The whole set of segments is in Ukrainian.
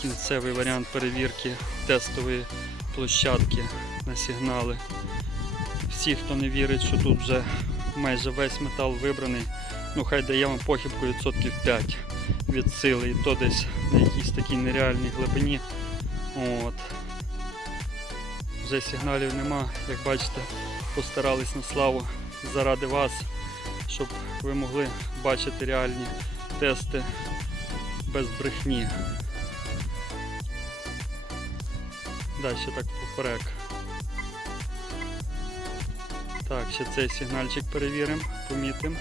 Кінцевий варіант перевірки тестової площадки на сигнали. Всі, хто не вірить, що тут вже майже весь метал вибраний, ну хай дає вам похибку відсотків 5 від сили, і то десь на якійсь такій нереальній глибині. От. Вже сигналів нема, як бачите, постарались на славу заради вас, щоб ви могли бачити реальні тести без брехні. Далі так поперек. Так, ще цей сигнальчик перевіримо, помітимо.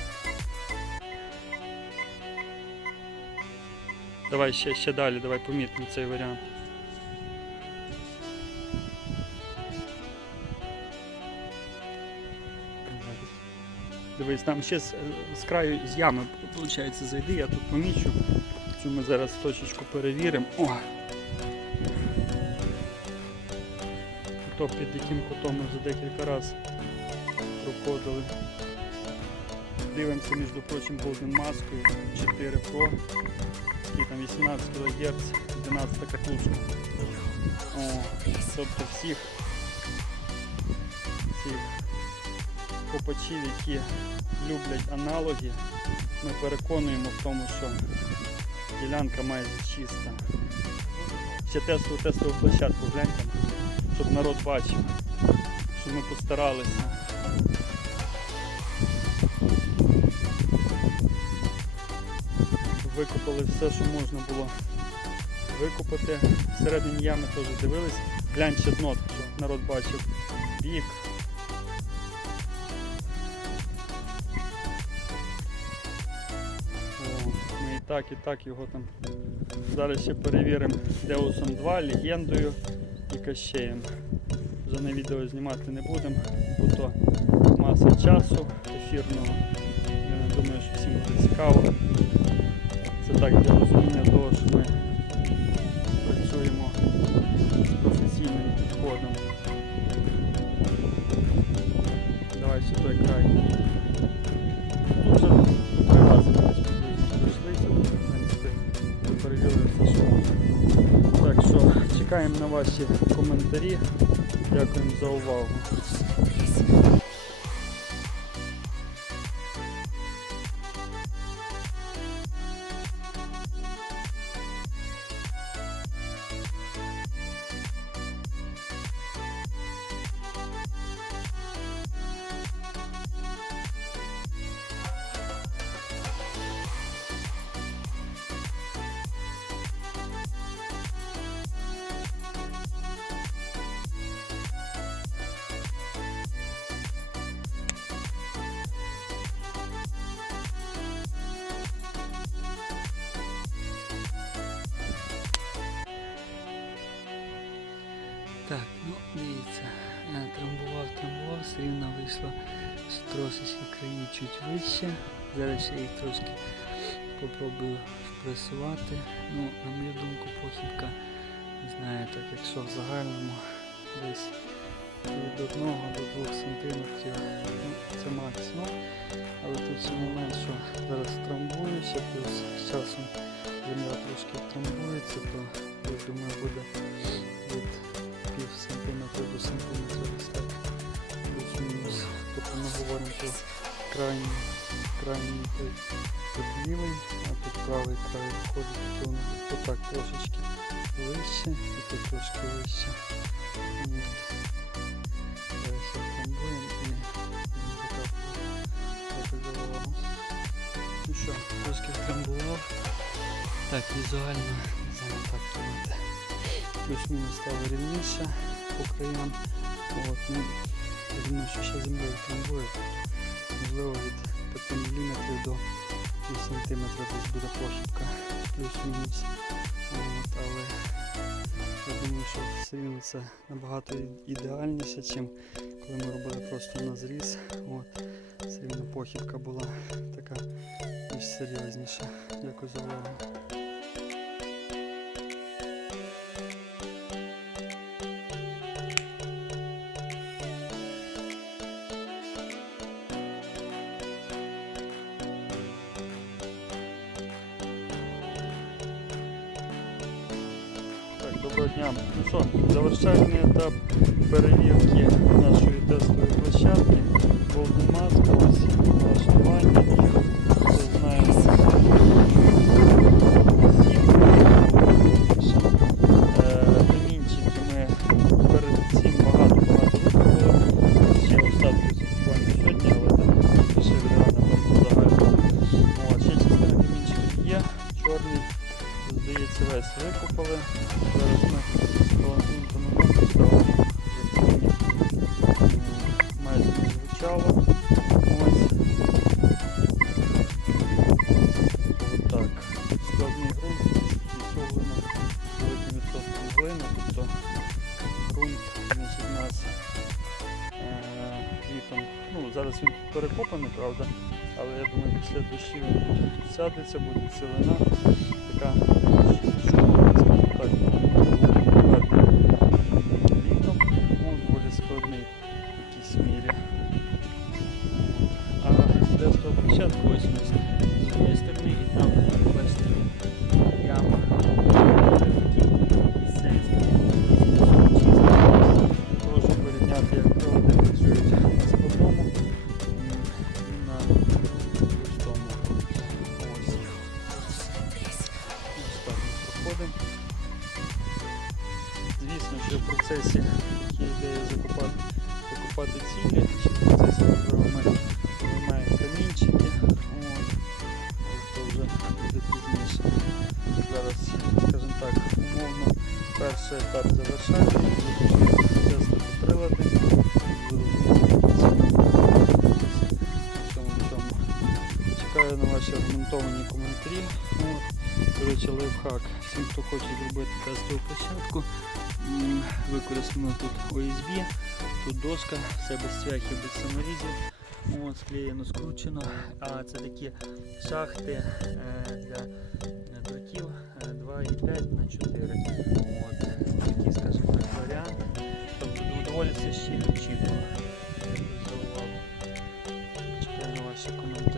Давай ще, ще далі, давай помітимо цей варіант. Дивись, там ще з, з краю з ями, виходить, зайди, я тут помічу. Цю ми зараз точечку перевіримо. О! То під яким кутом ми вже декілька разів проходили. Дивимося, між прочим, Golden маскою 4 Pro, який там 18 кГц, 12 катушка. О, тобто всіх цих копачів, які люблять аналоги, ми переконуємо в тому, що ділянка майже чиста. Ще тестову тестову площадку гляньте, щоб народ бачив, щоб ми постаралися. Викопали все, що можна було викопати. Всередині ями теж дивились. Глянь ще дно, щоб народ бачив бік. О, ми і так, і так його там. Зараз ще перевіримо Деусом 2, легендою і кащеєм. Вже на відео знімати не будемо, бо то маса часу ефірного. Я думаю, що всім буде цікаво. Це так для розуміння того, що ми працюємо професійним підходом. Давай ще той край. Тут вже в принципі, перевірили все. Так що чекаємо на ваші коментарі. Дякуємо за увагу. Так, ну дивіться, я трамбував, трамбував, все рівно вийшло трошечки краї чуть вище. Зараз ще їх трошки попробую впресувати. Ну, на мою думку, похибка, не знаю, так якщо в загальному десь від 1 до 2 см, ну, це максимум. Але тут ще момент, що зараз трамбую ще, плюс з часом земля трошки трамбується, то я думаю буде від пів сантиметра до сантиметра десь так плюс-мінус. Тобто ми говоримо про крайній, крайній тут лівий, а тут правий край виходить, то отак трошечки вище і тут трошки вище. Ну що, трошки втрамбував. Так, візуально, не знаю, так тримати плюс-мінус стало рівніше по краям. От, ну, думаю, що ще землею трамбує. Можливо від 5 мм до 2 см десь буде похибка плюс-мінус. Але я думаю, що все рівно це набагато ідеальніше, ніж коли ми робили просто на зріз. От, все рівно похибка була така більш серйозніша. За увагу. Доброго дня. Ну що, завершальний етап перевірки нашої тестової площадки. Маск, ось налаштування. Весь викопали. Зараз ми балансуємо поставимо. Майже звучало. Ось. Великим відсотком глини, тобто ґрунт значить, у нас літом, ну зараз він перекопаний, правда, але я думаю, після дощів він сядеться, буде цілина, така, Звісно, в процесі є ідея закупати, закупати цілі, ще в процесі ми камінчики. От. То вже буде пізніше. Зараз, скажімо так, умовно перший етап завершаємо. Тестити прилади. Чекаю на ваші аргументовані коментарі. До речі, лайфхак. Всім, хто хоче зробити тестову площадку, використано тут OSB, тут доска, все без цвяхів, без саморізів. От, склеєно, скручено. А це такі шахти е, для е, дротів е, 2,5 на 4. От, такий, скажімо так, варіант. Тобто доволі все ще чітко. Чекаю на ваші коментарі.